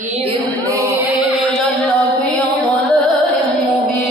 إني لفي ضلال مبين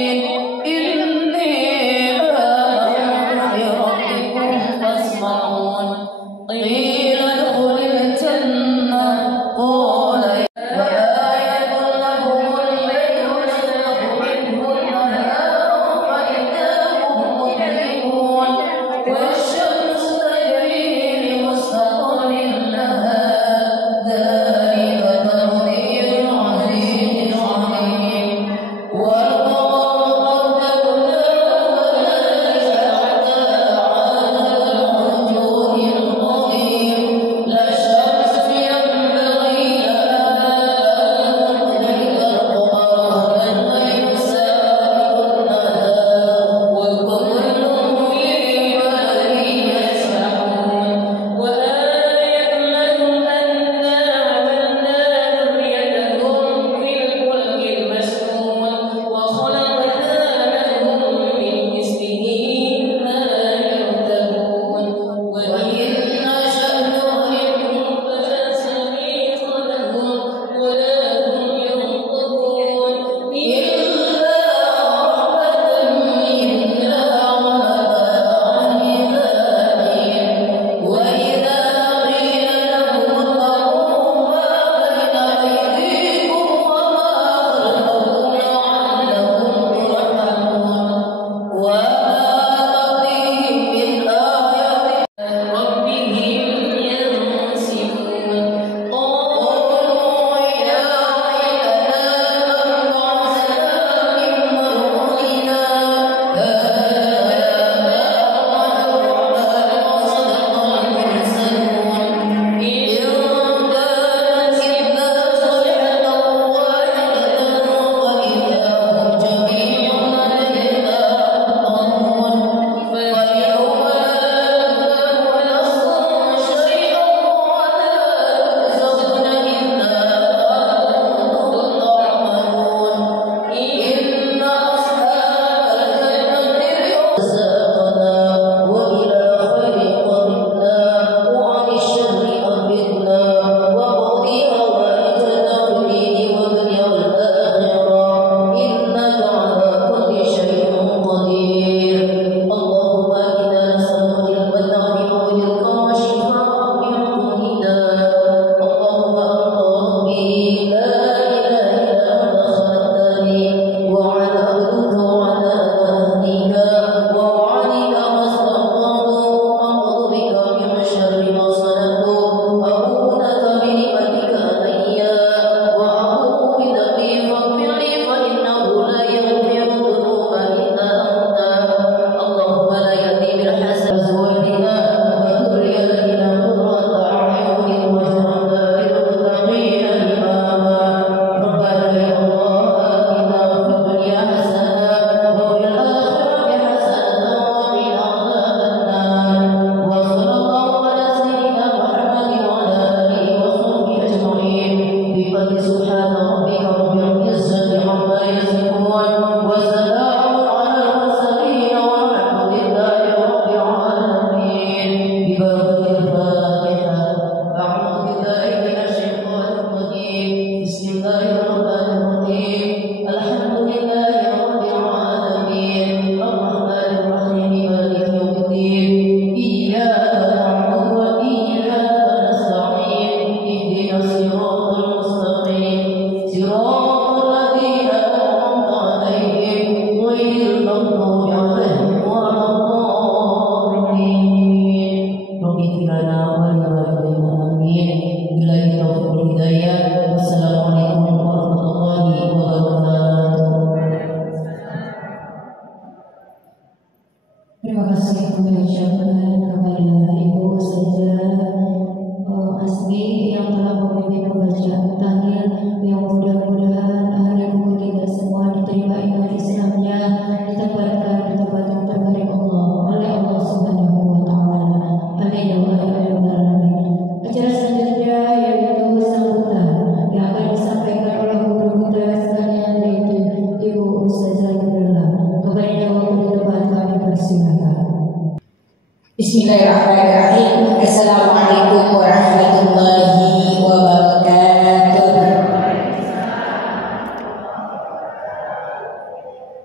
Bismillahirrahmanirrahim. Assalamualaikum warahmatullahi wabarakatuh.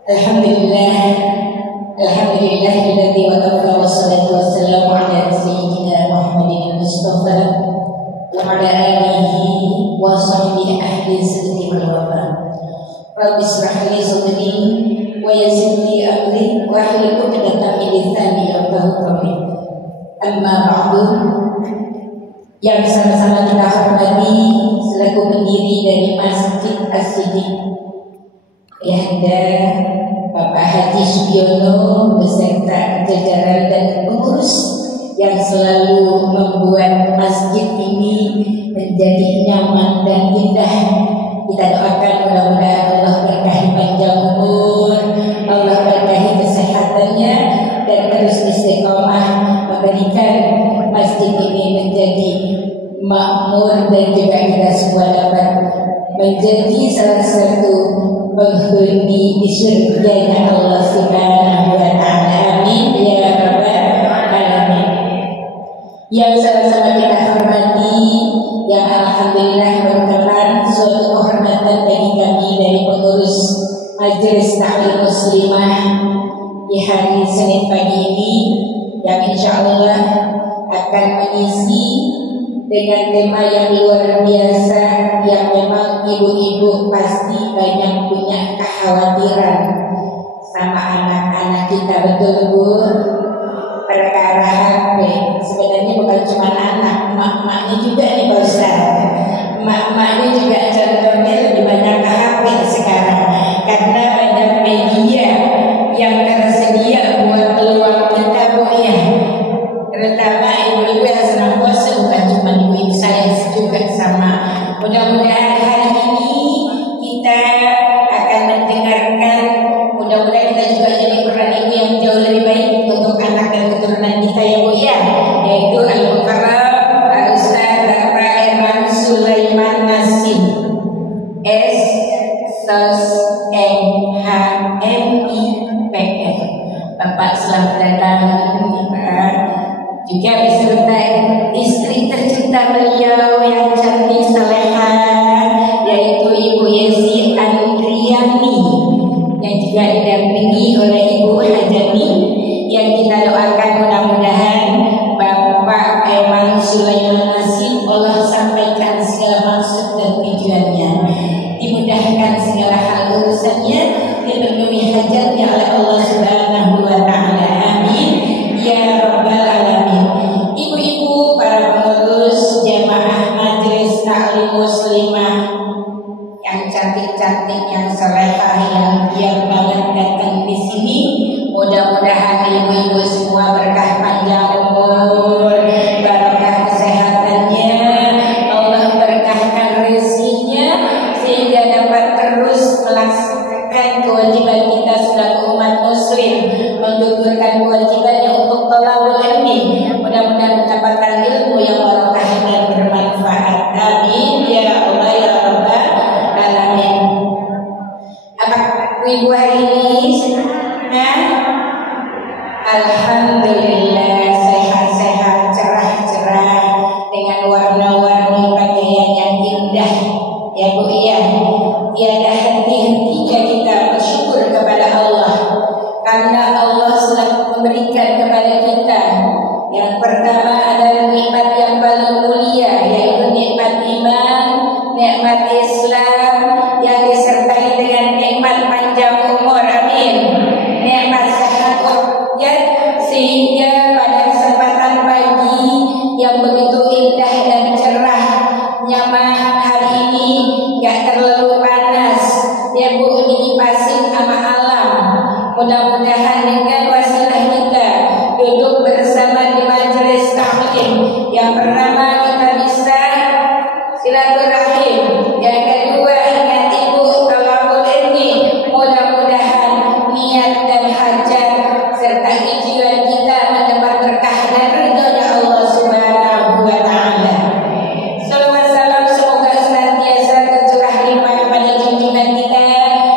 Alhamdulillahilladzi wa kafa wassalatu wassalamu ala sayyidina Muhammadin Mustafa wa ala alihi wa sahbihi ahli sidqi wal wafa. Rabbi ishrah li sadri wa yassir li amri wa hlul 'uqdatam min lisani yafqahu qawli. Amma ba'du, yang sama-sama kita hormati selaku pendiri dari Masjid As-Siddiq Yahda Bapak Haji Sugiono beserta jajaran dan pengurus yang selalu membuat masjid ini menjadi nyaman dan indah. Kita doakan mudah-mudahan Allah berkahi panjang umur, Allah berkahi kesehatannya, dan terus istiqomah memberikan masjid ini menjadi makmur dan juga kita semua dapat menjadi salah satu penghuni di surganya Allah Subhanahu wa Ta'ala. Amin ya rabbal alamin. Yang sama-sama kita hormati, yang alhamdulillah berkenan suatu kehormatan bagi kami dari pengurus Majelis Ta'lim Muslimah di hari Senin pagi ini, yang insya Allah akan mengisi dengan tema yang luar biasa, yang memang ibu-ibu pasti banyak punya kekhawatiran sama anak-anak kita, betul Bu? Perkara HP sebenarnya bukan cuma anak, mak-maknya juga nih Pak Ustaz. Mak-maknya juga contohnya lebih banyak ke HP sekarang, karena banyak media yang tersedia buat peluang kita Bu ya. Terutama ibu-ibu yang senang puasa, bukan cuma ibu-ibu, saya juga sama. Mudah-mudahan hari ini kita akan mendengarkan, mudah-mudahan kita juga jadi peran ibu yang jauh lebih baik untuk anak dan keturunan kita ya Bu ya, yaitu Al-Mukarram Al-Ustaz Bapak Eman Sulaiman Nasim SSMHMIPR. Bapak selamat datang, juga beserta istri tercinta beliau yang cantik saleha, yaitu Ibu Yesi Andriani, yang juga didampingi oleh Ibu Hajami, yang kita doakan mudah-mudahan Bapak Eman Sulaiman Nasim Allah sampaikan segala maksud dan tujuannya, dimudahkan segala hal urusannya, dipenuhi hajatnya oleh Allah Subhanahu wa Ta'ala. Amin ya rabbal alamin. Ibu-ibu, para pengurus jamaah Majelis Ta'lim Muslimah yang cantik-cantik, yang salehah, yang biar banget datang di sini, mudah-mudahan ibu-ibu semua berkah panjang umur, barokah kesehatannya, Allah berkahkan rezekinya, sehingga dapat terus melaksanakan kewajiban kita selaku umat muslim, menggugurkan kewajibannya untuk thalabul ilmi. Mudah-mudahan mendapatkan ilmu yang barokah dan bermanfaat. Amin ya Allah ya rabbal alamin. Apa ibu hari ini senang? Alhamdulillah, sehat-sehat, cerah-cerah, dengan warna-warni pakaian yang indah ya Bu ya. Tiada henti-hentinya kita bersyukur kepada Allah, karena Allah telah memberikan kepada kita yang pertama adalah nikmat yang paling mulia, yaitu nikmat iman, nikmat Islam, yang disertai dengan nikmat panjang umur. Amin. Nikmat sehat walafiat, sehingga pada kesempatan pagi yang begitu indah dan cerah, nyaman hari ini, gak terlalu panas ya Bu, dikipasi sama alam. Mudah-mudahan dengan wasilah kita duduk bersama di majelis taklim, yang pertama kita bisa silaturahim, yang kedua ingat ibu thalabul ilmi. Mudah-mudahan niat dan hajat serta tujuan kita mendapat berkah dan ridhonya Allah Subhanahu wa Ta'ala. Salawat salam semoga senantiasa tercurah limpah kepada junjungan kita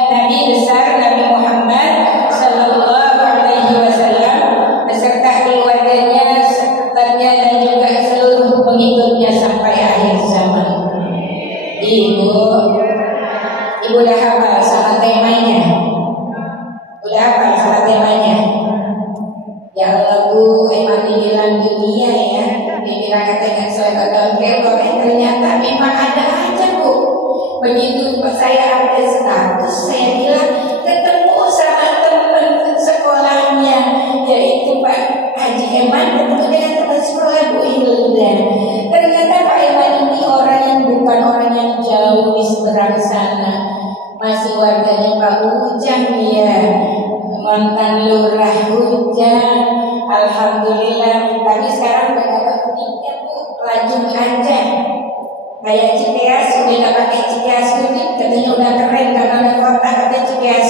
Nabi besar Nabi Muhammad sallallahu alaihi wasallam beserta keluarga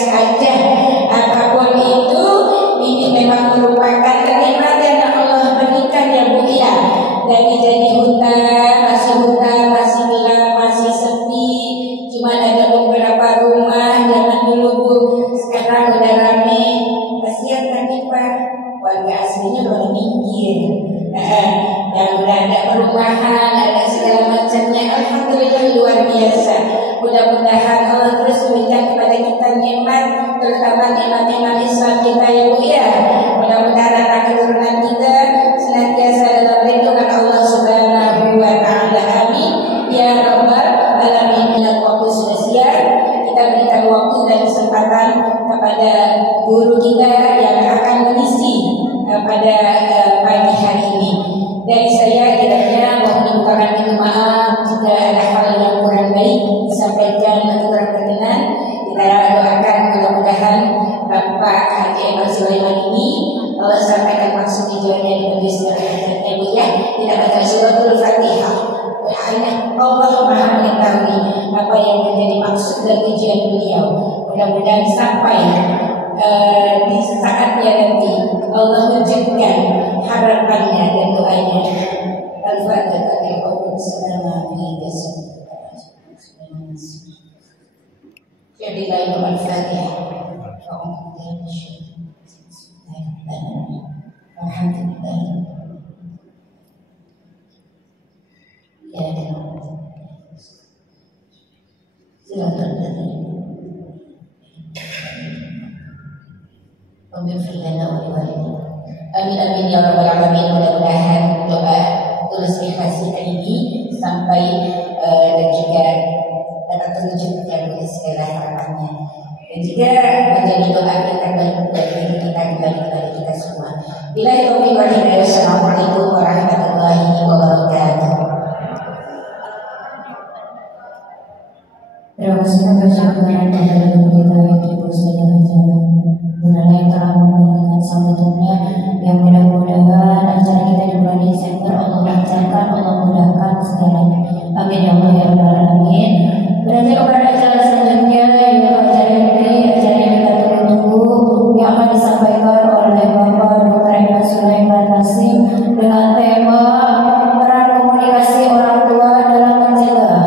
saja. Apapun itu, ini memang merupakan kenikmatan yang Allah berikan ya Bu ya. Dari jadi hutan, masih gelap, masih sepi. Cuma ada beberapa rumah, jangan dulu Bu. Sekarang udah rame. Kasihan tadi Pak, warga aslinya baru minggir. Yang udah ada perumahan, ada segala macamnya. Alhamdulillah luar biasa. Mudah-mudahan Allah terus memberikan kepada kita nikmat, terutama nikmat-nikmat Islam kita ya Bu ya. Mudah-mudahan anak keturunan kita senantiasa dalam lindungan Allah Subhanahu wa taala. Amin ya rabbal alamin. Bila waktu sudah siap, kita berikan waktu dan kesempatan kepada guru kita yang akan mengisi pada pagi hari ini. Dari saya kiranya mohon dibukakan pintu maaf jika ada hal yang kurang baik disampaikan atau kurang berkenan. Kita doakan mudah-mudahan Bapak Haji Emar Sulaiman ini Allah sampaikan maksud tujuannya di majlis ya Bu ya. Tidak baca suratul Fatihah. Hanya Allah Maha mengetahui apa yang menjadi maksud dan tujuan beliau. Mudah-mudahan sampai di saatnya nanti Allah wujudkan harapannya dan doanya. Al-Fatihah. Jadi lain Al-Fatihah. Alhamdulillah. Ya, silakan. Amin amin ya rabbal alamin. Mudah-mudahan doa tulus ikhlas kita ini sampai dan juga dapat terwujudkan segala harapannya, dan juga menjadi doa kita bagi kita kembali kepada kita semua. Billahi taufiq wal hidayah. Assalamualaikum warahmatullahi wabarakatuh. Terima kasih atas kebenaran dari kita yang dipersilakan acara Bunala yang telah memberikan sambutannya, yang mudah-mudahan acara kita di bulan Desember Allah lancarkan, Allah mudahkan segalanya. Amin ya Allah ya rabbal alamin. Beranjak kepada acara selanjutnya, yaitu acara yang kita tunggu-tunggu yang akan disampaikan oleh Bapak Dr. Emar Sulaiman Nasim dengan tema peran komunikasi orang tua dalam mencegah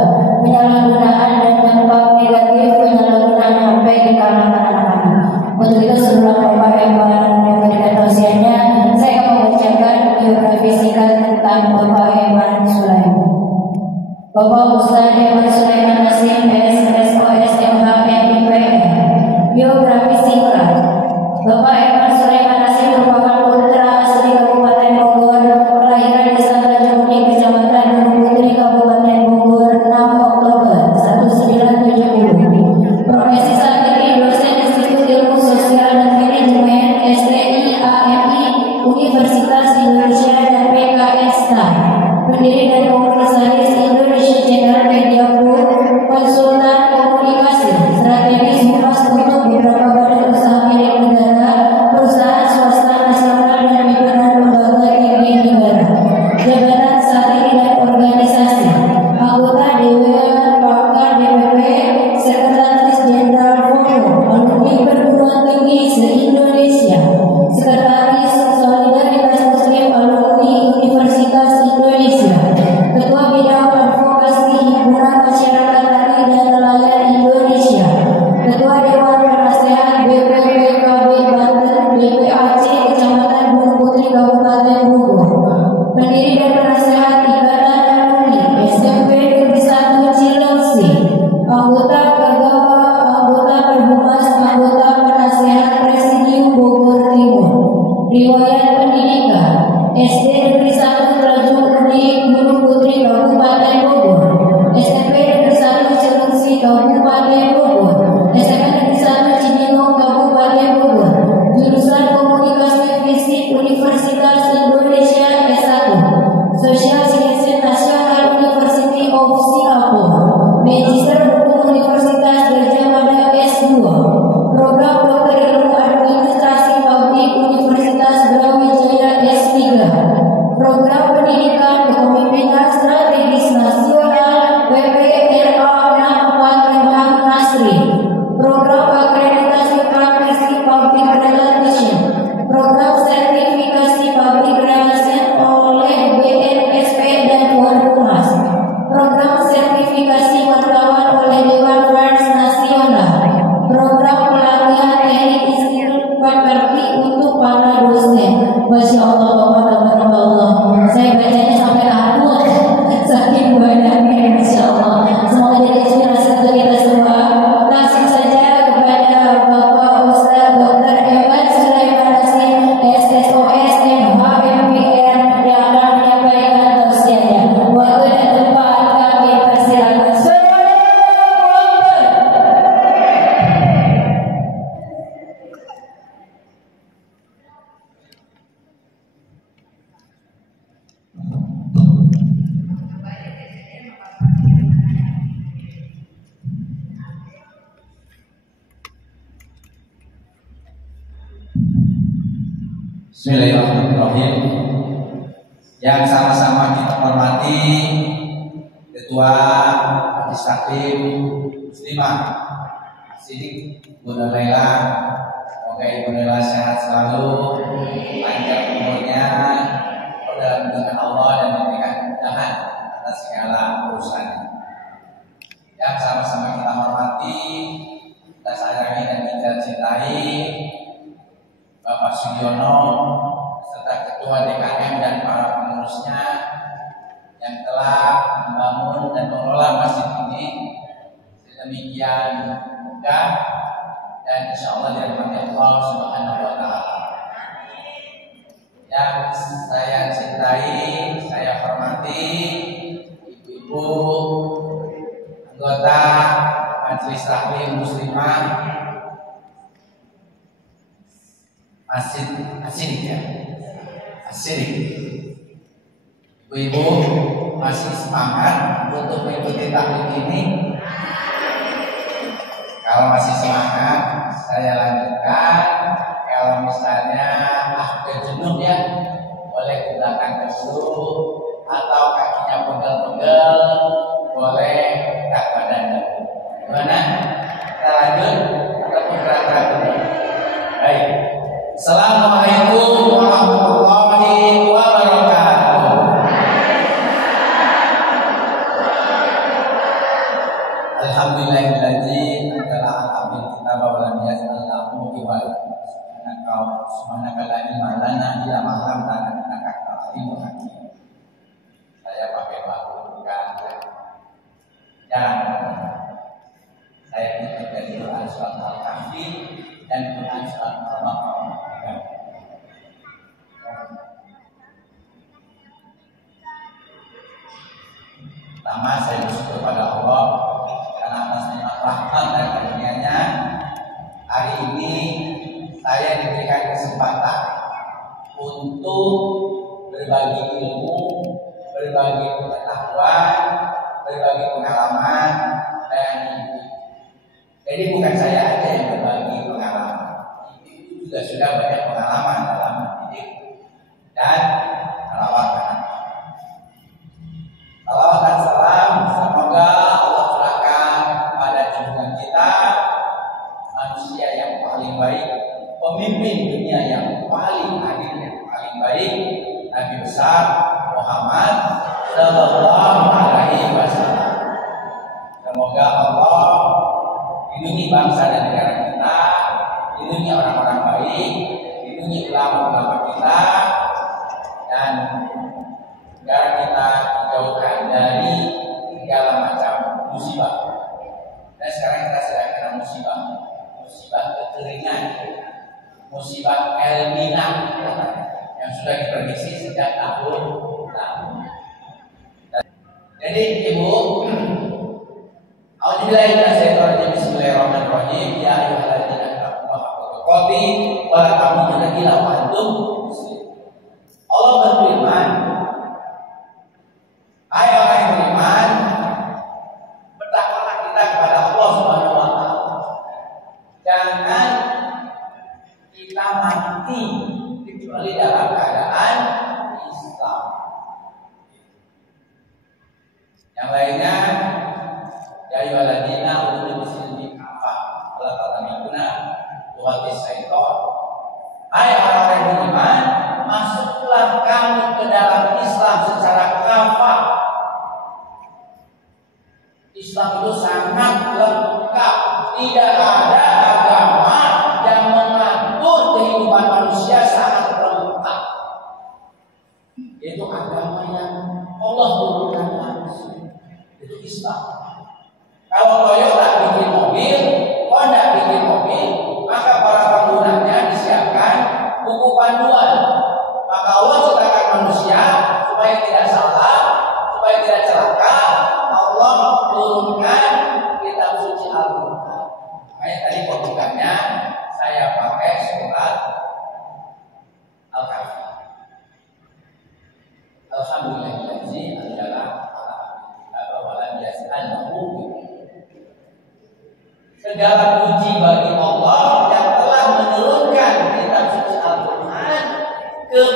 penyalahgunaan dan dampak negatif penyalahgunaan HP di kalangan anak-anak. Untuk itu sebelum Bapak Emar memberikan tausiahnya, saya akan membacakan biografi singkat tentang Bapak Emar Sulaiman. Bapak Ustaz Emar Sulaiman Nasim SSOS MHMIPM. Biografi singkat. Bapak Emar Sulaiman Nasim merupakan putra asli Kabupaten Bogor, kelahiran di Tanjung Kuning, Kecamatan Gunung Putri, Kabupaten Bogor, 6 Oktober 1970. Profesi saat ini dosen Institut Ilmu Sosial dan Manajemen STI AMI Universitas Indonesia dan PKSK. Pendiri dan komisaris Indonesia General Media Group, konsultan komunikasi strategis humas untuk beberapa badan usaha milik negara, Bismillahirrahmanirrahim. Yang sama-sama kita hormati Ketua Majelis Taklim Muslimah Sidik Bunda Laila. Semoga Ibu Laila sehat selalu, panjang umurnya, dalam dengan Allah dan memberikan kemudahan atas segala urusannya. Yang sama-sama kita hormati, kita sayangi dan kita cintai Bapak Sugiono serta Ketua DKM dan para pengurusnya yang telah membangun dan mengelola masjid ini sedemikian mudah dan insya Allah dirahmati Allah Subhanahu wa Ta'ala. Yang saya cintai, saya hormati ibu-ibu anggota Majelis Taklim Muslimah Asidik ya, Asidik. Ibu-ibu masih semangat untuk mengikuti taklim ini? Kalau masih semangat, saya lanjutkan. Kalau misalnya jenuh ya, boleh ke belakang dulu, atau kakinya pegel-pegel, boleh tak badan dulu. Gimana? Kita lanjut ataupun gerak-gerak dulu? Baik. Assalamualaikum warahmatullahi wabarakatuh. Alhamdulillahilladzi anzala ala abdihi kitaba wa lam yas'alhu biwalid. Subhanaka la ilma lana illa ma 'allamtana innaka antal alimul hakim. Saya pakai baku bukan dan saya kutip dari Quran surat Al-Kahfi dan Quran surat Al-Baqarah. Pertama saya bersyukur kepada Allah karena atas nikmat rahmat dan karunia-Nya hari ini saya diberikan kesempatan untuk berbagi ilmu, berbagi pengetahuan, berbagi pengalaman dan jadi bukan saya aja yang berbagi pengalaman, itu juga sudah banyak pengalaman dalam mendidik dan merawat anak. Salawat dan salam semoga Allah curahkan pada junjungan kita, manusia yang paling baik, pemimpin dunia yang paling adil, yang paling baik, Nabi besar Muhammad Sallallahu Alaihi Wasallam. Semoga Allah lindungi bangsa dan negara kita, lindungi orang-orang baik, lindungi ulama-ulama kita, dan negara kita dijauhkan dari segala macam musibah. Dan sekarang kita sedang kena musibah kekeringan, musibah El Nino yang sudah diprediksi sejak tahun lalu. Jadi ibu, A'udzubillahi minasyaitonir rajim. Bismillahirrahmanirrahim. Ya ayyuhalladzina amanu haqqa tuqatih wa la tamutunna illa wa antum muslimun. Allah berfirman, hai orang yang beriman, bertakwalah kita kepada Allah Subhanahu wa Ta'ala. Jangan kita mati kecuali dalam keadaan Islam. Yang lainnya, ya ayyuhalladzina amanu bisilmi kafah wala tatamikuna tuwatis syaitan. Hai orang yang beriman, masuklah kamu ke dalam Islam secara kafah. Islam itu sangat lengkap, tidak ada agama yang mengatur kehidupan manusia sangat lengkap. Itu agama yang Allah turunkan langsung. Itu Islam. Kalau Toyota bikin mobil, Honda bikin mobil, maka para penggunanya disiapkan buku panduan. Maka Allah ciptakan manusia supaya tidak salah, supaya tidak celaka. Allah turunkan kitab suci Al-Quran. Makanya tadi pembukaannya saya pakai surat Al-Kahfi. Alhamdulillahilladzi anzala ala abdihi wa lam yas'alhu. Segala puji bagi Allah yang telah menurunkan kitab suci Al-Quran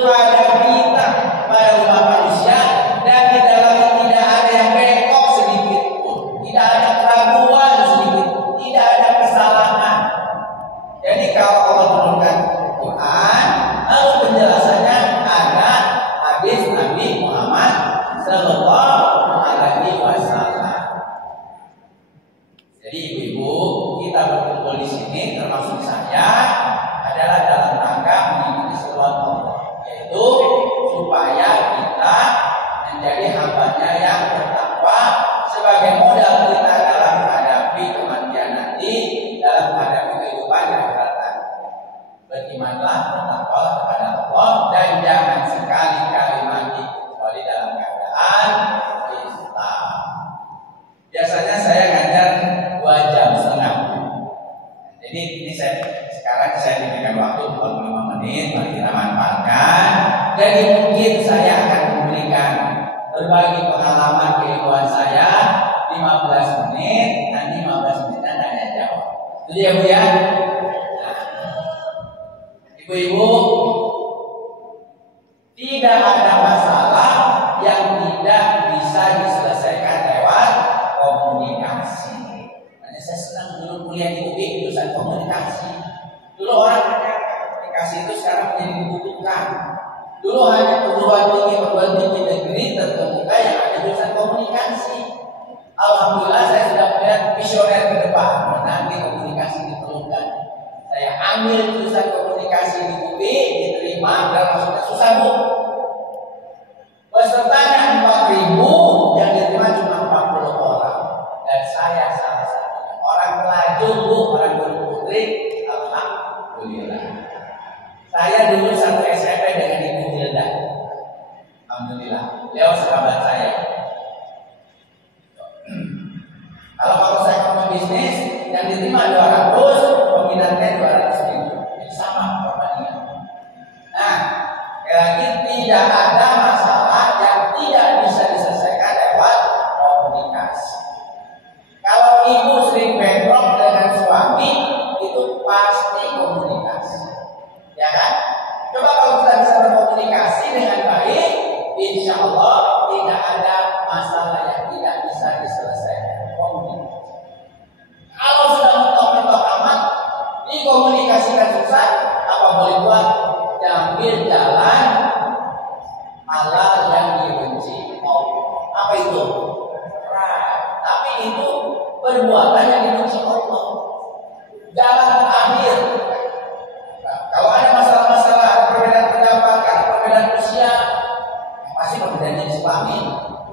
kepada kita, pada umat manusia, dan di dalamnya tidak ada yang bengkok sedikit pun, tidak ada keraguan sedikit, tidak ada kesalahan. Jadi kalau Allah turunkan Quran, lalu penjelasannya ada hadis Nabi Muhammad Sallallahu Alaihi Wasallam. Jadi ibu-ibu, kita berkumpul di sini, termasuk saya, adalah dalam rangka mengikuti seruan Allah, yaitu supaya kita menjadi hamba-Nya yang bertakwa sebagai modal kita dalam menghadapi kematian nanti, dalam menghadapi kehidupan yang akan datang. Berimanlah, bertakwalah kepada Allah, dan jangan sekali-kali mati kecuali dalam keadaan Islam. Biasanya saya ngajar 2 jam setengah. Jadi ini sekarang saya diberikan waktu 45 menit, mari kita manfaatkan. Jadi mungkin saya akan memberikan berbagi pengalaman kehidupan saya 15 menit, nanti 15 menit tanya jawab. Itu ya Bu ya. Nah, ibu-ibu, tidak ada masalah yang tidak bisa diselesaikan lewat komunikasi. Makanya saya senang dulu kuliah di UI jurusan komunikasi. Dulu orang komunikasi itu sekarang menjadi dibutuhkan. Dulu hanya perguruan tinggi negeri terkemuka yang ada jurusan komunikasi. Alhamdulillah saya sudah melihat visioner ke depan, nanti komunikasi diperlukan. Saya ambil jurusan komunikasi di UI, diterima, dan maksudnya susah Bu. Pesertanya 4.000, yang diterima cuma 40 orang. Dan saya salah satunya. Orang pelajur Bu, orang guru putri, alhamdulillah. Saya dulu satu SMP dengan Ibu Hilda. Alhamdulillah, beliau sahabat saya. Kalau saya mau bisnis, yang diterima 200, peminatnya 200.000. Jadi sama perbandingan. Nah, lagi tidak ada masalah yang tidak bisa diselesaikan lewat komunikasi. Kalau ibu sering bentrok dengan suami, itu pasti komunikasi. Ya kan? Coba kalau kita bisa berkomunikasi dengan baik, insya Allah tidak ada masalah yang tidak bisa diselesaikan. Kalau sudah mentok-mentok amat, dikomunikasikan susah, apa boleh buat? Ambil jalan halal yang dibenci Allah. Apa itu? Tapi itu perbuatan yang dibenci Allah. Jalan terakhir. Kalau ada masalah-masalah, perbedaan pendapat, ada perbedaan usia, pasti perbedaannya Islami,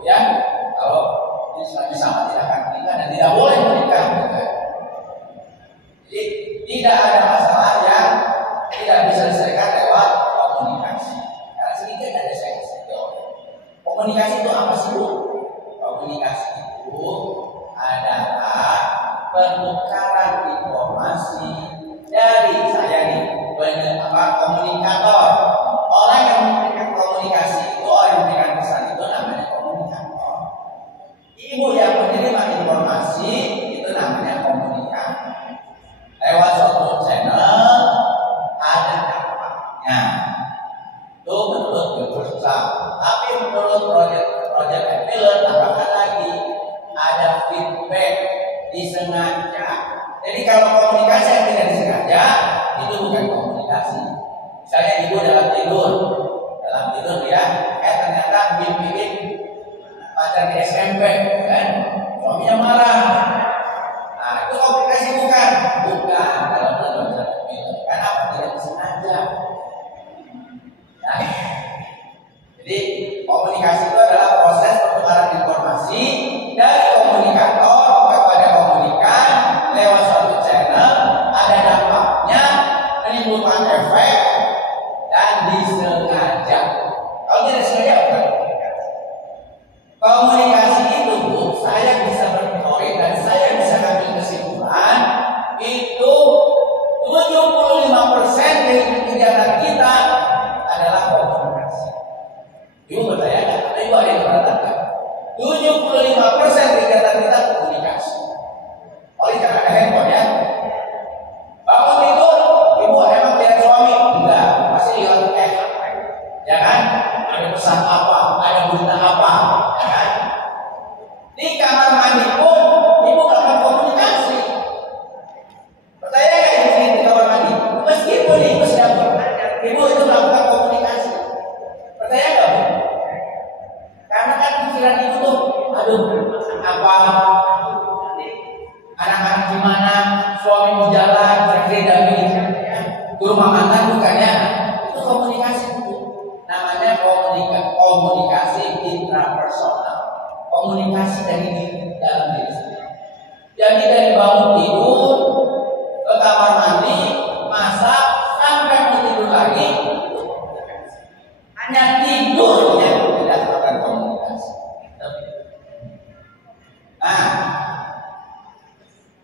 ya. Kalau Islami sama tidak akan menikah dan tidak boleh menikah. Jadi tidak ada masalah yang tidak bisa diselesaikan lewat komunikasi. Karena sedikit ada saya kasih jawab. Komunikasi itu apa sih Bu? Komunikasi itu adalah pertukaran informasi dari saya nih, komunikator. Orang yang memberikan komunikasi itu, orang yang memberikan pesan itu namanya komunikator. Ibu yang menerima informasi itu namanya komunikator. Lewat suatu channel ada dampaknya. Itu menurut Islam. Tapi menurut Project Miller tambahkan lagi ada feedback disengaja. Jadi kalau komunikasi yang tidak disengaja itu bukan komunikasi. Misalnya ibu dalam tidur ya, ternyata mimpiin pacar di SMP, kan? Suaminya marah. Nah itu komunikasi bukan dalam Project Miller. Karena tidak disengaja. Nah, jadi komunikasi itu adalah proses pertukaran informasi dari komunikator kepada komunikan lewat suatu channel, ada dampaknya, menimbulkan efek dan disengaja. Kalau tidak sengaja bukan komunikasi. Komunikasi itu Bu, saya bisa berteori dan saya bisa ambil kesimpulan itu 75% dari kegiatan kita adalah komunikasi. Ibu bertanya nggak? Tapi Ibu ada yang mengatakan 75% kegiatan kita komunikasi. Oleh karena ada handphone ya. Bangun tidur, Ibu emang lihat suami? Enggak, masih lihat rumah mantan bukannya itu komunikasi, namanya komunikasi intrapersonal, komunikasi dari dalam diri sendiri. Jadi dari bangun tidur ke kamar mandi, masak sampai mau tidur lagi, hanya tidur yang tidak melakukan komunikasi. Nah,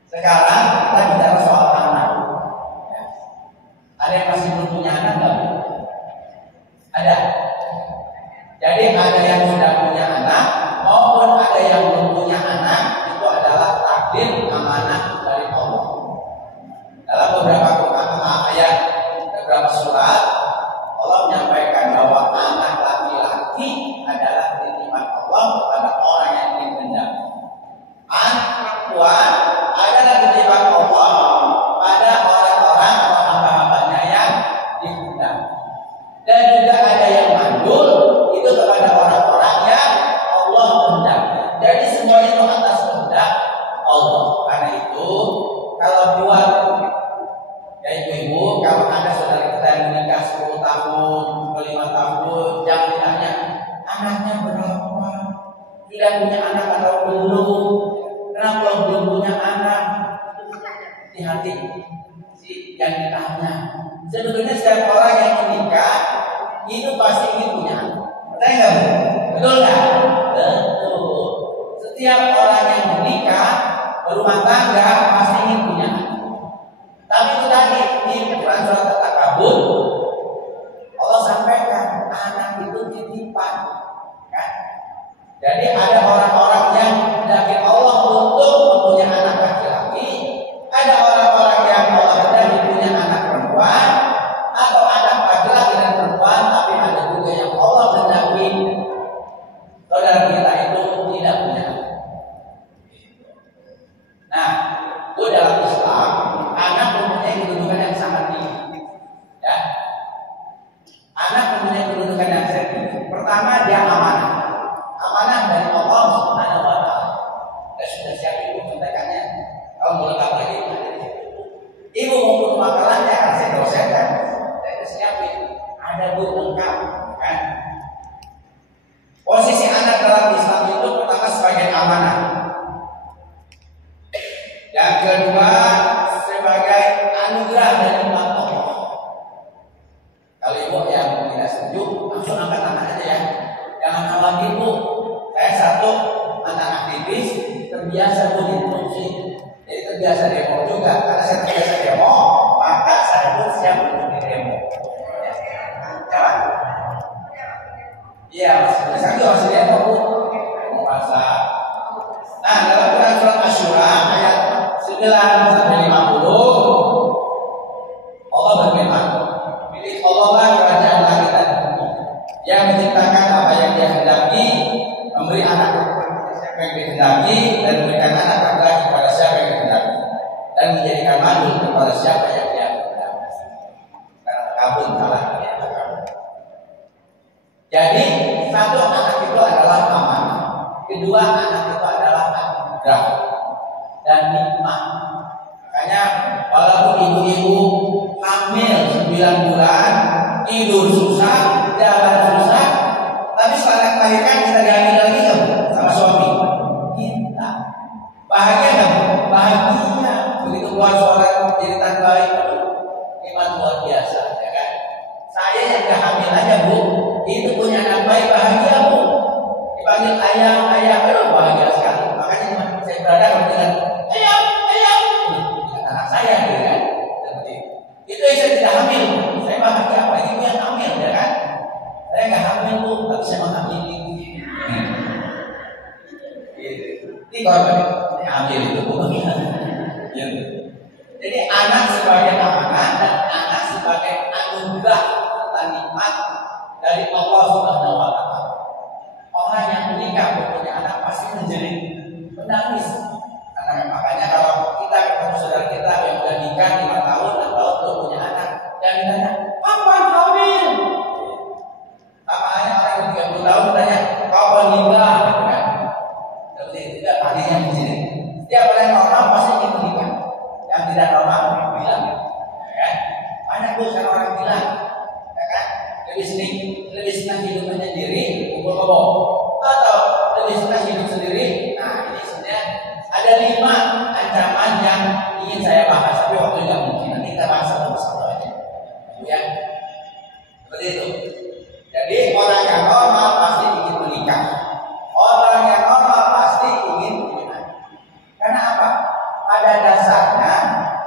sekarang kita bicara soal anak. Ada yang masih belum punya anak nggak? Ada. Jadi ada yang sudah punya anak maupun ada yang belum punya anak, itu adalah takdir amanah dari Allah. Dalam beberapa ayat, beberapa surat, Allah menyampaikan bahwa anak laki-laki adalah titipan Allah kepada orang yang dikehendaki. Anak perempuan adalah titipan Allah pada orang-orang atau hamba-hambanya yang dikehendaki. Dan juga ada yang mandul itu kepada orang-orang yang Allah kehendaki. Jadi semua itu atas kehendak Allah. Karena itu kalau buat ya ibu-ibu, kalau ada saudara kita yang menikah 10 tahun, 5 tahun, jangan ditanya anaknya berapa, sudah punya anak atau belum, kenapa belum punya anak. Hati-hati si yang ditanya. Sebetulnya setiap orang yang menikah itu pasti ingin punya anak. Betul nggak bu? Betul nggak? Betul. Setiap orang yang menikah berumah tangga pasti ingin punya anak. Tapi itu tadi di Quran surat At-Takabur Allah sampaikan anak itu titipan, kan? Jadi ada orang-orang yang dari Allah untuk mempunyai anak laki-laki, ada orang-orang yang Allah hendaki punya anak perempuan, atau anak laki-laki dan perempuan, tapi ada juga yang Allah hendaki saudara kita itu tidak punya anak. Nah, itu dalam Islam anak mempunyai kedudukan yang sangat tinggi, ya. Anak mempunyai kedudukan yang sangat tinggi. Pertama, dia amanah, amanah dari Allah Subhanahu Wa Taala. Dan sudah siap ibu contekannya. Kalau mau lengkap lagi, ibu mau butuh makalahnya, saya dosenkan, saya siapin. Ada bu lengkap, kan? Posisi anak dalam Islam itu pertama sebagai amanah. Yang kedua sebagai anugerah dari Allah. Kalau ibu yang tidak setuju, langsung angkat tangan aja ya. Jangan khawatir bu. Saya satu mantan aktivis, terbiasa bu diinstruksi. Jadi terbiasa demo juga. Karena saya terbiasa demo, maka saya pun siap untuk di demo. Ya? Iya, saya juga masih demo bu. Mau masak. Nah, dalam Quran surat Asyura ayat 9 sampai 50 Allah berfirman, milik Allah lah kerajaan langit dan bumi yang menciptakan apa yang Dia hendaki, memberi anak kepada siapa yang dikehendaki dan memberikan anak laki-laki kepada siapa yang dikehendaki dan menjadikan mandul kepada siapa yang Dia kehendaki. Karena kabun salah dari anak kabun. Jadi satu anak itu adalah amanah, kedua anak itu adalah anugerah dan nikmat. Makanya walaupun ibu-ibu hamil 9 bulan, tidur susah, jalan susah, tapi setelah melahirkan kita diambil lagi kan sama suami. Kita bahagia kan? Bahagia. Begitu keluar suara jeritan baik, nikmat luar biasa, ya kan? Saya yang gak hamil aja bu, itu punya anak baik, bahagia bu. Dipanggil ayah, ayah, aduh bahagia sekali. Makanya saya berada dengan ayah, anak saya, ya kan? Seperti itu yang saya tidak hamil, saya bahagia. Apalagi itu yang hamil, ya kan? Saya nggak hamil bu, tapi saya menghamili. Ini korban saya hamil itu bu. Jadi anak sebagai amanah dan anak sebagai anugerah serta nikmat dari Allah Subhanahu Wa Taala. Orang yang menikah mempunyai anak pasti menjadi menangis. Karena makanya kalau kita ketemu saudara kita yang sudah nikah 5 tahun atau belum punya anak, dan ditanya, kapan hamil? Sama hanya orang yang 30 tahun tanya, kapan nikah? Seperti itu juga tadinya di sini. Setiap orang yang normal pasti ingin menikah. Yang tidak normal bilang, ya. Banyak Bu, sekarang orang bilang, ya kan? Lebih senang hidup menyendiri, kumpul kebo, atau lebih senang hidup sendiri. Nah, ini sebenarnya ada 5 ancaman yang ingin saya bahas, tapi waktu nggak mungkin. Nanti kita bahas satu-satu aja, ya. Seperti itu. Jadi orang yang normal pasti ingin menikah. Orang yang normal pasti ingin menikah. Karena apa? Pada dasarnya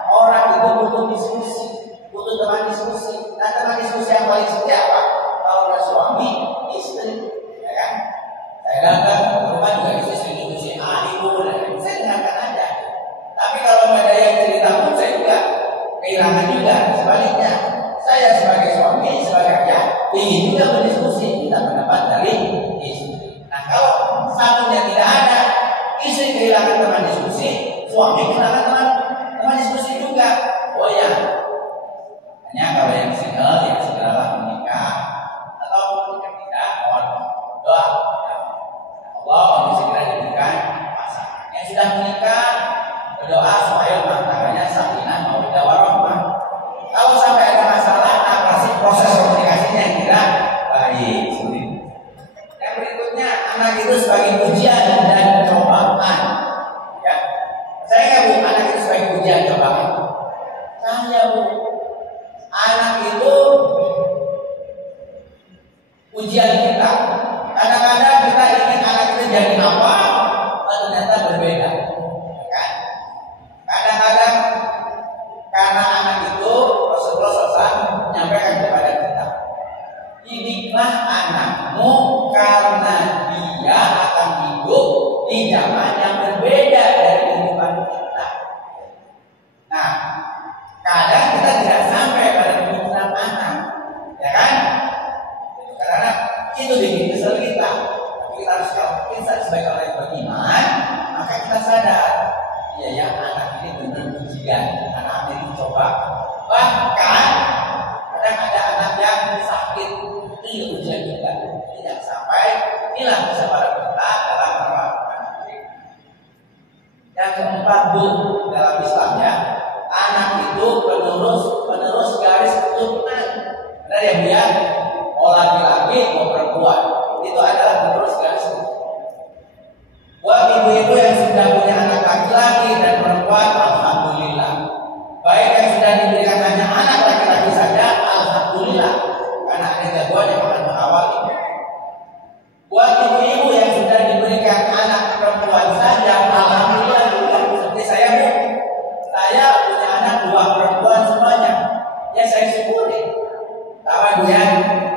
orang itu butuh diskusi, butuh teman diskusi. Nah, teman diskusi yang paling seperti apa? Kalau ada suami, istri, ya kan? Saya datang ke rumah juga istri diskusi, ibu, saya dengarkan aja. Tapi kalau ada yang cerita pun saya juga kehilangan juga. Sebaliknya, saya sebagai suami, sebagai ayah, ingin juga berdiskusi, kita pendapat dari istri. Nah, kalau satunya tidak ada, istri kehilangan teman diskusi, suami kehilangan teman diskusi juga. Oh ya, hanya kalau yang single ya segeralah menikah, atau jika tidak, mohon doa. Allah untuk segera diberikan pasangan. Yang sudah menikah, berdoa supaya rumah tangganya sakinah mawaddah warahmah. Kalau sampai ada masalah, apa sih proses komunikasinya yang tidak baik? Yang berikutnya, anak itu sebagai ujian dan cobaan. Ya, saya Bu, anak itu sebagai ujian cobaan. Saya Bu, anak itu ujian kita. Kadang-kadang kita ingin anak kita jadi apa, ternyata berbeda. Kan? Kadang-kadang karena anak itu Rasulullah SAW menyampaikan kepada kita, didiklah anakmu karena dia akan hidup di zaman yang berbeda dari kehidupan kita. Nah, kadang kita tidak sampai pada pemikiran anak, ya kan? Karena itu bikin kesel kita. Tapi kita harus, kalau kita sebagai orang yang beriman, maka kita sadar, iya ya, anak ini benar ujian, anak ini dicoba. Bahkan kadang ada anak yang sakit, itu ujian juga. Tidak sampai inilah kesabaran kita dalam merawat anak. Yang keempat Bu, dalam Islam ya, anak itu penerus garis keturunan. Benar ya Bu ya? Mau laki-laki mau perempuan, itu adalah penerus garis keturunan. Buat ibu-ibu yang sudah punya anak laki-laki dan perempuan, alhamdulillah. Baik yang sudah diberikan hanya anak laki-laki saja, alhamdulillah. Karena ada gangguan yang akan mengawal itu. Buat ibu-ibu yang sudah diberikan anak perempuan saja, alhamdulillah juga. Seperti saya Bu, saya punya anak 2 perempuan semuanya. Ya saya syukuri. Tahu Bu ya?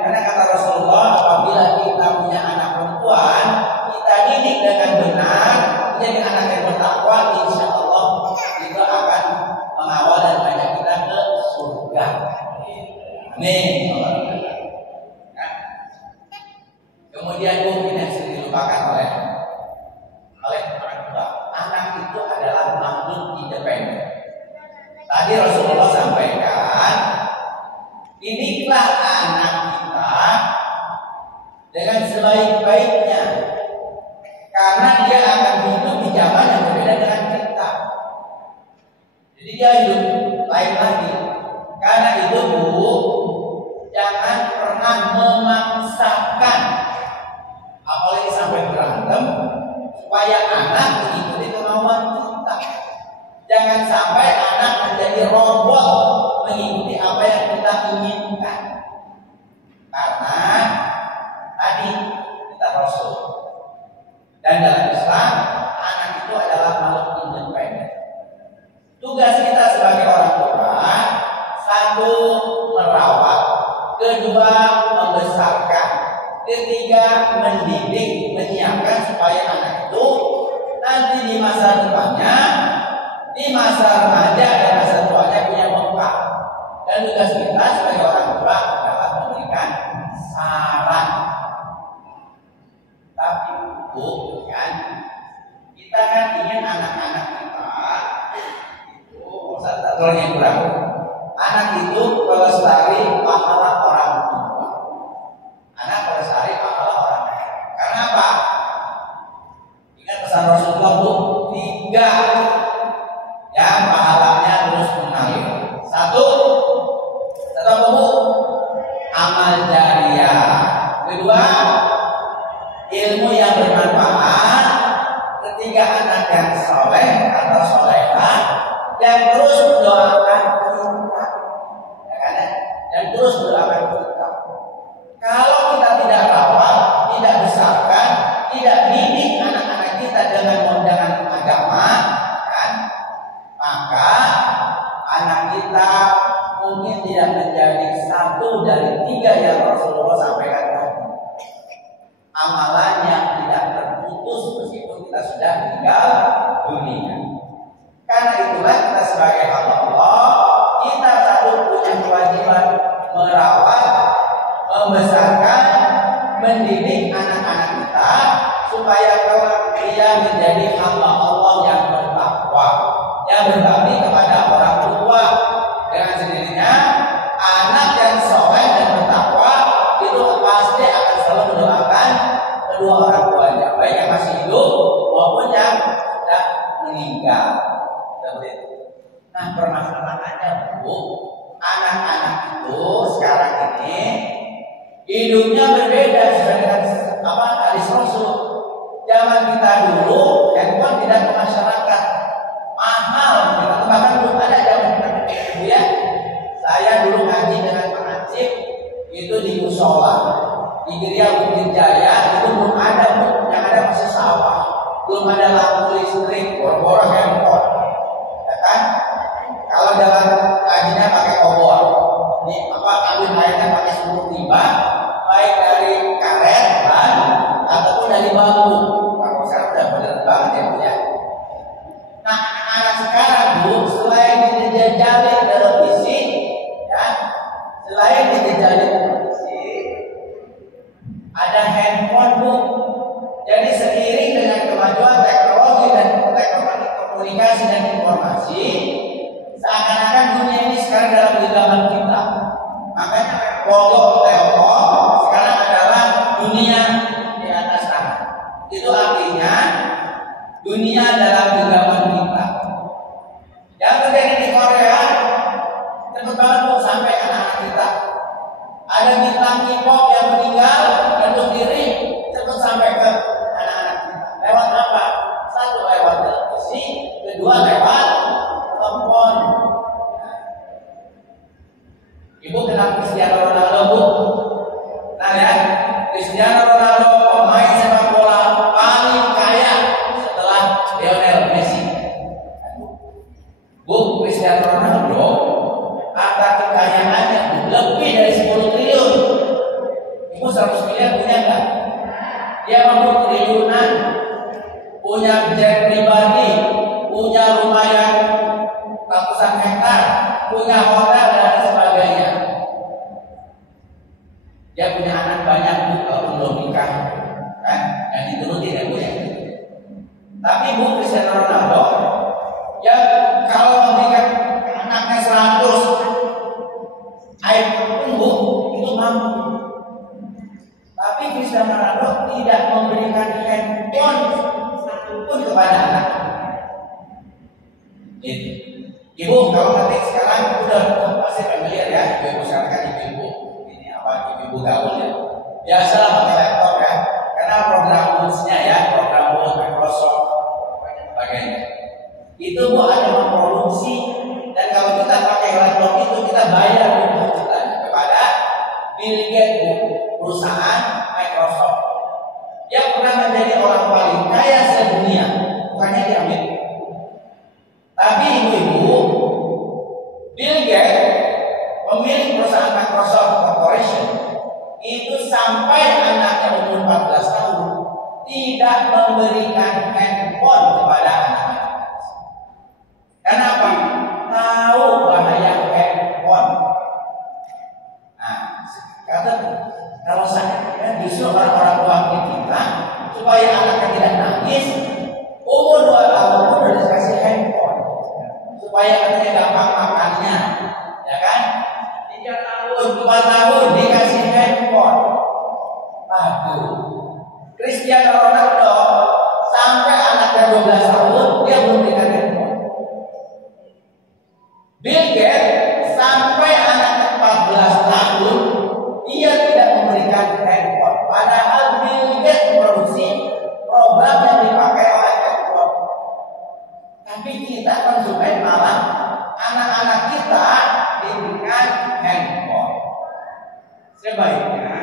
Karena kata Rasulullah, apabila kita punya anak perempuan, kita didik dengan benar, menjadi anak yang bertakwa, insya Allah itu akan mengawal dan banyak kita ke surga. Amin. Nah, kemudian Bu, ini yang sering dilupakan oleh orang tua. Anak itu adalah makhluk independen. Tadi Rasulullah sampaikan, didiklah anak kita dengan sebaik-baiknya, karena dia akan hidup di zaman yang berbeda dengan kita. Jadi dia hidup lain lagi. Karena itu Bu, jangan pernah memaksakan, apalagi sampai berantem, supaya anak mengikuti kemauan kita. Jangan sampai anak menjadi robot mengikuti apa yang kita inginkan. Karena tadi kita Rasul. Dan dalam Islam, anak itu adalah makhluk independen. Tugas kita sebagai orang tua, 1 merawat, 2 membesarkan, 3 mendidik, menyiapkan supaya anak itu nanti di masa depannya, di masa remaja dan masa tuanya punya bekal. Dan tugas kita sebagai orang tua adalah memberikan saran. Tapi Bu, kan kita kan ingin anak-anak kita itu, tolong yang kurang. Anak itu pelestari pahala orang tua. Anak pelestari pahala orang tua. Karena apa? Ingat pesan Rasulullah Bu, 3 yang pahalanya terus mengalir. 1, Satu Bu, amal jariah. Kedua, ilmu yang bermanfaat. Ketiga, anak yang soleh atau solehah yang terus mendoakan kita, ya kan? Dan terus mendoakan kita. Kalau kita tidak rawat, tidak besarkan, tidak didik anak-anak kita dengan modal agama, kan? Maka anak kita mungkin tidak menjadi satu dari tiga yang Rasulullah sampaikan tadi. Amalannya tidak terputus meskipun kita sudah meninggal dunia. Karena itulah kita sebagai hamba Allah, kita satu punya kewajiban merawat, membesarkan, mendidik anak-anak kita supaya kelak dia menjadi hamba Allah yang bertakwa, yang berbakti kepada orang tua. Dengan sendirinya anak yang soleh dan bertakwa itu pasti akan selalu mendoakan kedua orang tuanya, baik yang masih hidup maupun yang sudah meninggal. Seperti itu. Nah, permasalahannya Bu, anak-anak itu sekarang ini hidupnya berbeda sesuai dengan apa hadis Rasul. Zaman kita dulu handphone tidak ke masyarakat, mahal, bahkan belum ada zaman kita ya. Saya dulu ngaji dengan Pak Acip itu di musola di Geria Bukit Jaya, itu belum ada Bu, yang ada masih sawah, belum ada lampu listrik, bor-bor handphone, ya kan? Kalau dalam ngajinya pakai obor, ini apa ambil airnya pakai sumur timba, baik dari karet, ban, ataupun dari bambu. Kalau sekarang udah bener banget ya Bu ya. Nah, anak sekarang Bu, selain dijajali televisi, ya, selain dijajali televisi, ada handphone Bu. Jadi seiring dengan kemajuan teknologi dan teknologi komunikasi dan informasi, seakan-akan dunia ini sekarang dalam genggaman kita. Makanya logo Telkom sekarang adalah dunia di atas tanah. Itu artinya dunia dalam genggaman kita. Yang terjadi di Korea cepat banget Bu, sampai anak-anak kita. Ada bintang K-pop yang meninggal gantung diri, cepat sampai ke anak-anak kita. Lewat apa? Satu lewat televisi, kedua lewat telepon. Ibu kenal Cristiano Ronaldo Bu? Nah ya, Cristiano Ronaldo pemain sepak bola paling kaya setelah Lionel Messi. Bu, Cristiano Ronaldo harta kekayaannya lebih dari 10 triliun. Ibu 100 miliar punya enggak? Dia mampu triliunan, punya jet pribadi, punya rumah yang ratusan hektar, punya hotel dan sebagainya. Dia punya anak banyak Bu, kalau belum nikah, kan? Yang dituruti ya Bu ya. Tapi Bu, Cristiano Ronaldo, ya kalau memberikan anaknya 100 iPhone pun Bu, itu mampu. Tapi Cristiano Ronaldo tidak memberikan handphone satupun kepada anak. Ibu kalau nanti sekarang udah pasti familiar ya, ibu sekarang kan ibu ini apa ibu gaul ya. Biasa pakai laptop ya, karena program tools-nya ya, program tools Microsoft dan sebagainya. Itu Bu ada memproduksi, dan kalau kita pakai laptop itu kita bayar kepada Bill Gates Bu, perusahaan Microsoft. Dia pernah menjadi orang paling kaya sedunia, bukannya di Amerika. Tapi ibu-ibu, Bill Gates, pemilik perusahaan Microsoft Corporation, itu sampai anaknya umur 14 tahun tidak memberikan handphone kepada anak-anak. Kenapa? Tahu bahaya handphone. Nah, kata kalau saya justru orang-orang tua kita supaya anaknya tidak nangis, umur 2 tahun pun udah dikasih handphone supaya anaknya gampang makannya, ya kan? 3 tahun, 4 tahun dikasih handphone. Aduh, Cristiano Ronaldo sampai anaknya 12 tahun dia belum dikasih handphone. Bill Gates sampai anaknya 14 sebaiknya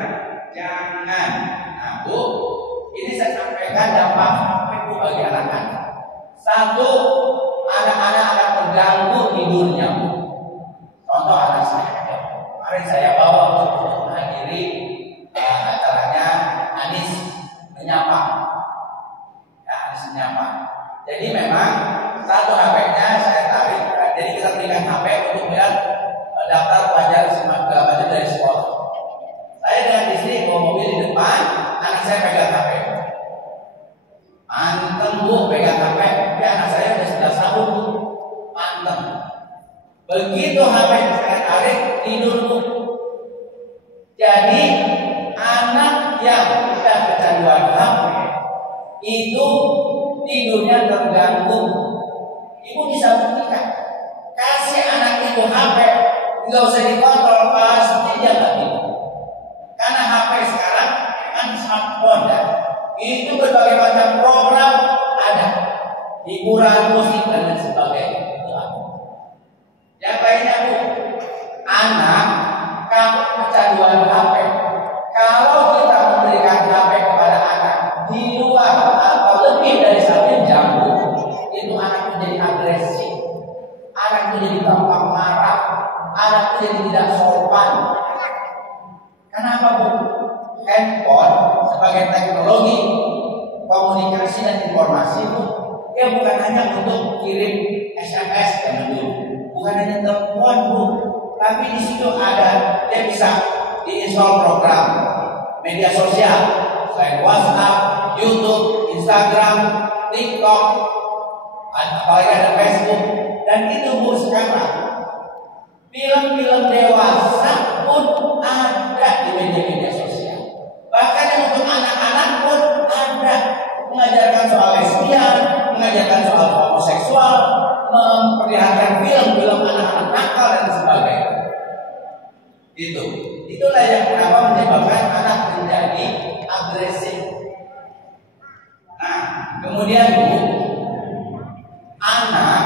jangan. Nah, Bu, ini saya sampaikan dampak itu bagi anak-anak. Satu, anak-anak akan terganggu tidurnya. Contoh anak saya, kemarin saya bawa untuk menghadiri acaranya Anis Menyapa. Ya, Anis Menyapa. Jadi memang satu HP-nya saya tarik. Jadi kita berikan HP untuk melihat daftar pelajar dari sekolah. Saya dengan istri bawa mobil di depan, anak saya pegang HP. Manteng Bu, pegang HP. Ya, anak saya sudah 11 tahun Bu. Manteng. Begitu HP saya tarik, tidur Bu. Jadi anak yang sudah kecanduan HP itu tidurnya terganggu. Ibu bisa buktikan. Kasih anak itu HP, nggak usah dikontrol, pasti dia nggak tidur. Karena HP sekarang kan smartphone ya, itu berbagai macam program ada, hiburan, musik dan lain sebagainya. Yang lainnya Bu, anak kalau kecanduan HP, kalau kita memberikan HP kepada anak di luar atau lebih dari 1 jam, itu anak menjadi agresif, anak menjadi gampang marah, anak menjadi tidak sopan. Kenapa Bu? Handphone sebagai teknologi komunikasi dan informasi Bu, dia bukan hanya untuk kirim SMS dan dulu, bukan hanya telepon Bu, tapi di situ ada, dia bisa diinstal program media sosial selain WhatsApp, YouTube, Instagram, TikTok, apalagi ada Facebook. Dan itu Bu, sekarang film-film dewasa pun ada di media-media sosial. Bahkan yang untuk anak-anak pun ada, mengajarkan soal lesbian, mengajarkan soal homoseksual, memperlihatkan film-film anak-anak nakal dan sebagainya. Itulah yang kenapa menyebabkan anak menjadi agresif. Nah, kemudian Bu, anak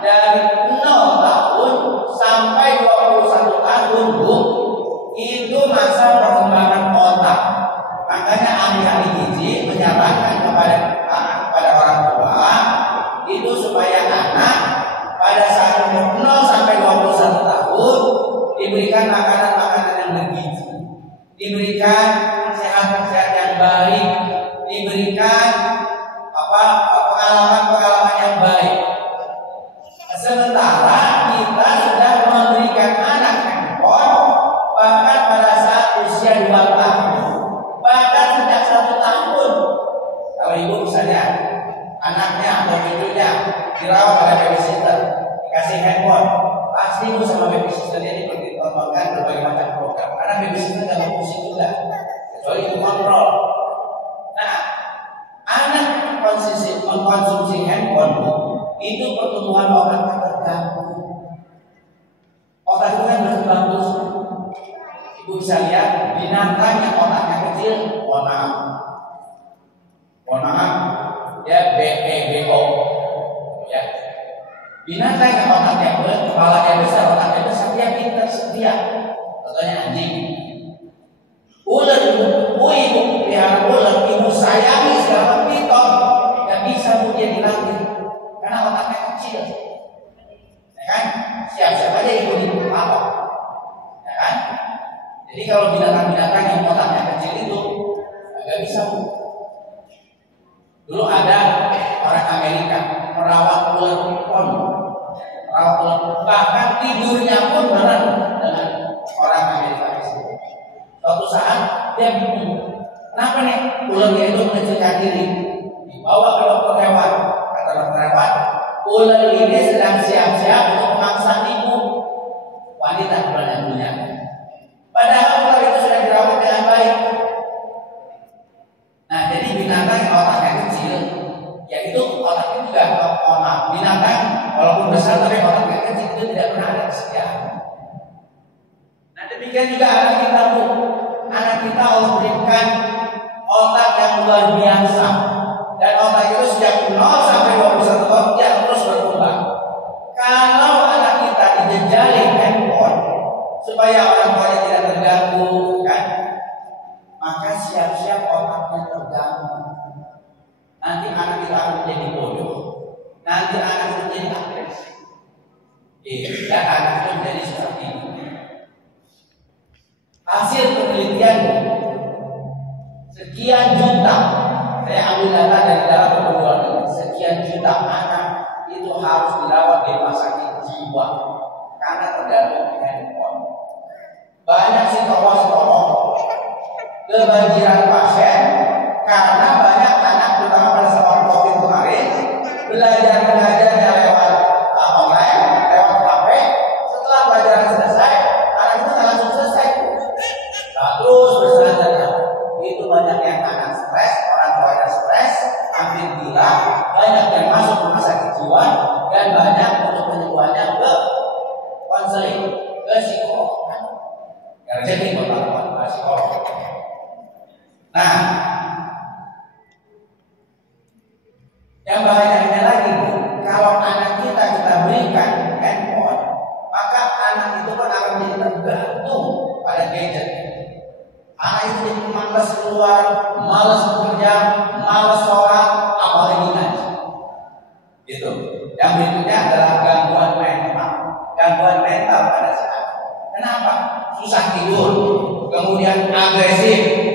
dari 0 tahun sampai 21 tahun Bu, itu masa perkembangan otak. Makanya ahli-ahli gizi menyarankan kepada orang tua itu supaya anak pada saat umur 0 sampai 21 tahun diberikan makanan-makanan yang bergizi, diberikan sehat-sehat yang baik, diberikan pengalaman-pengalaman yang baik. Sementara kita sudah memberikan anak handphone bahkan pada saat usia 2 tahun, bahkan sejak 1 tahun. Kalau ibu bisa lihat anaknya atau cucunya dirawat oleh babysitter, dikasih handphone, pasti ibu sama babysitter ini ditontonkan berbagai macam program. Karena babysitter nggak mau pusing juga, kecuali itu kontrol. Nah, anak mengkonsumsi handphone itu pertumbuhan otaknya terganggu. Otak itu kan berkembang terus. Ibu bisa lihat binatang yang otaknya kecil, mohon maaf, ya BEGO, ya. Binatang yang otaknya kepalanya besar, otaknya besar, dia pintar setia. Contohnya anjing. Ular, ibu pelihara ular, ibu sayangi segala piton, nggak bisa Bu dia dilatih. Karena otaknya kecil, ya kan? Siap-siap aja ikut dipatok, ya kan? Jadi kalau binatang-binatang yang otaknya kecil itu nggak bisa Bu. Dulu ada orang Amerika merawat ular piton, bahkan tidurnya pun bareng dengan orang Amerika itu. Suatu saat dia bingung, kenapa nih ularnya itu mengecilkan diri? Dibawa ke dokter hewan. Kata dokter hewan, ular ini sedang siap-siap untuk memangsa ibu wanita bulan yang punya. Padahal ular itu sudah dirawat dengan baik. Nah, jadi binatang yang otaknya kecil, yaitu otaknya juga binatang walaupun besar tapi otaknya kecil itu tidak pernah ada kesediaan. Nah, demikian juga anak kita Bu. Anak kita Allah berikan otak yang luar biasa. Dan otak itu sejak 0 sampai 21 tahun dia terus berkembang. Kalau anak kita dijejali handphone supaya orang tuanya tidak terganggu, kan? Maka siap-siap otaknya terganggu. Nanti anak kita akan menjadi bodoh. Nanti anak kita menjadi agresif. Dan anak itu menjadi seperti ini. Hasil penelitian sekian juta, saya ambil data dari dalam kedua ini, sekian juta anak itu harus dirawat di rumah sakit jiwa karena tergantung handphone. Banyak psikolog kebanjiran pasien karena banyak anak terutama pada saat COVID kemarin belajarnya lewat online, lewat HP. Setelah pelajaran selesai, anak itu nggak langsung selesai, terus berselanjutnya. Itu banyak yang anak stres, orang tuanya stres, hampir gila, banyak yang masuk rumah sakit jiwa, dan banyak untuk penyembuhannya ke konseling, ke psikolog. Yang jadi kontak psikolog. Nah, yang bahayanya lagi, kalau anak kita berikan handphone, maka anak itu kan akan menjadi tergantung pada gadget. Anak itu jadi malas keluar, malas bekerja, malas sholat, apalagi ngaji. Gitu. Yang berikutnya adalah gangguan mental pada saat. Kenapa? Susah tidur, kemudian agresif,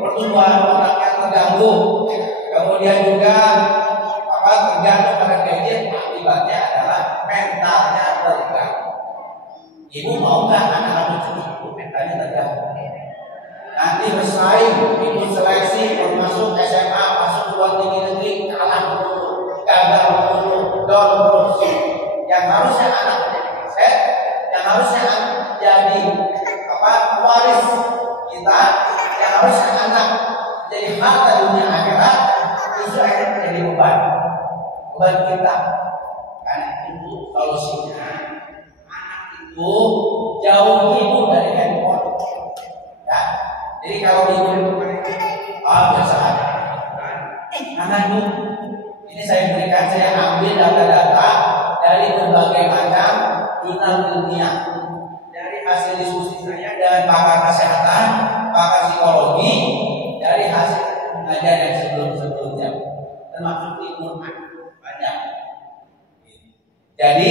pertumbuhan otaknya terganggu, kemudian juga tergantung pada gadget. Akibatnya adalah mentalnya terganggu. Ibu mau nggak anak-anak cucu mentalnya terganggu? Nanti bersaing, ikut seleksi, masuk SMA, masuk luar tinggi negeri, kalah dulu, gagal dulu, down terus. Yang harusnya anak menjadi aset, yang harusnya jadi waris kita, yang harusnya anak jadi harta dunia akhirat, justru akhirnya menjadi beban kita. Karena itu solusinya anak itu jauh ibu dari handphone. Ya. Jadi kalau ibu biasa ada anak ibu, ini saya ambil data-data dari berbagai macam jurnal ilmiah, dari hasil diskusi saya dengan pakar kesehatan, pakar psikologi, dari hasil pengajian yang sebelumnya, termasuk di Quran banyak. Jadi